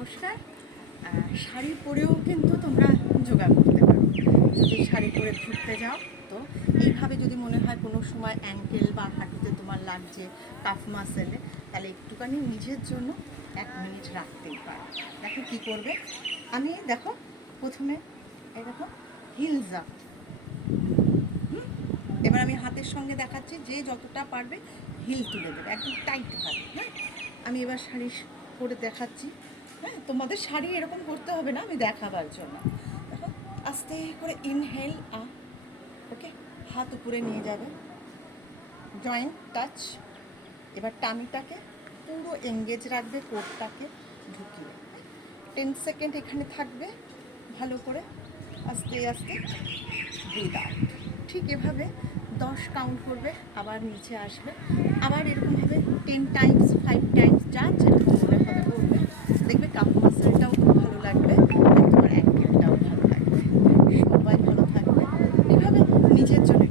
নমস্কার। শাড়ি পরেও কিন্তু তোমরা যোগা করতে পারো। যদি শাড়ি পরে ঘুরতে যাও তো এইভাবে যদি মনে হয় কোনো সময় অ্যাঙ্কেল বা হাঁটুতে তোমার লাগছে কাফ মাসেলে, তাহলে একটুখানি নিজের জন্য 1 মিনিট রাখতেই পারো। দেখো কী করবে। আমি দেখো প্রথমে এই দেখো হিলস আপ। এবার আমি হাতের সঙ্গে দেখাচ্ছি, যে যতটা পারবে হিল তুলে দেবে একদম টাইটভাবে। হ্যাঁ, আমি এবার শাড়ি পরে দেখাচ্ছি। হ্যাঁ, তোমাদের শাড়ি এরকম করতে হবে না, আমি দেখাবার জন্য। দেখো আস্তে করে ইনহেল আপ, ওকে, হাত উপরে নিয়ে যাবে, জয়েন্ট টাচ। এবার টামিটাকে পুরো এঙ্গেজ রাখবে, কোটটাকে ঢুকিয়ে 10 সেকেন্ড এখানে থাকবে ভালো করে, আস্তে আস্তে ব্রিথ আউট। ঠিক এভাবে 10 কাউন্ট করবে, আবার নিচে আসবে, আবার এরকমভাবে 10 টাইমস 5 টাইমস যা যেরকম মনে হবে করবে। দেখবে কাপ মাসেলটাও খুব ভালো লাগবে, আর তোমার অ্যাঙ্কেলটাও ভালো লাগবে, সবাই ভালো থাকবে। এইভাবে নিজের জন্য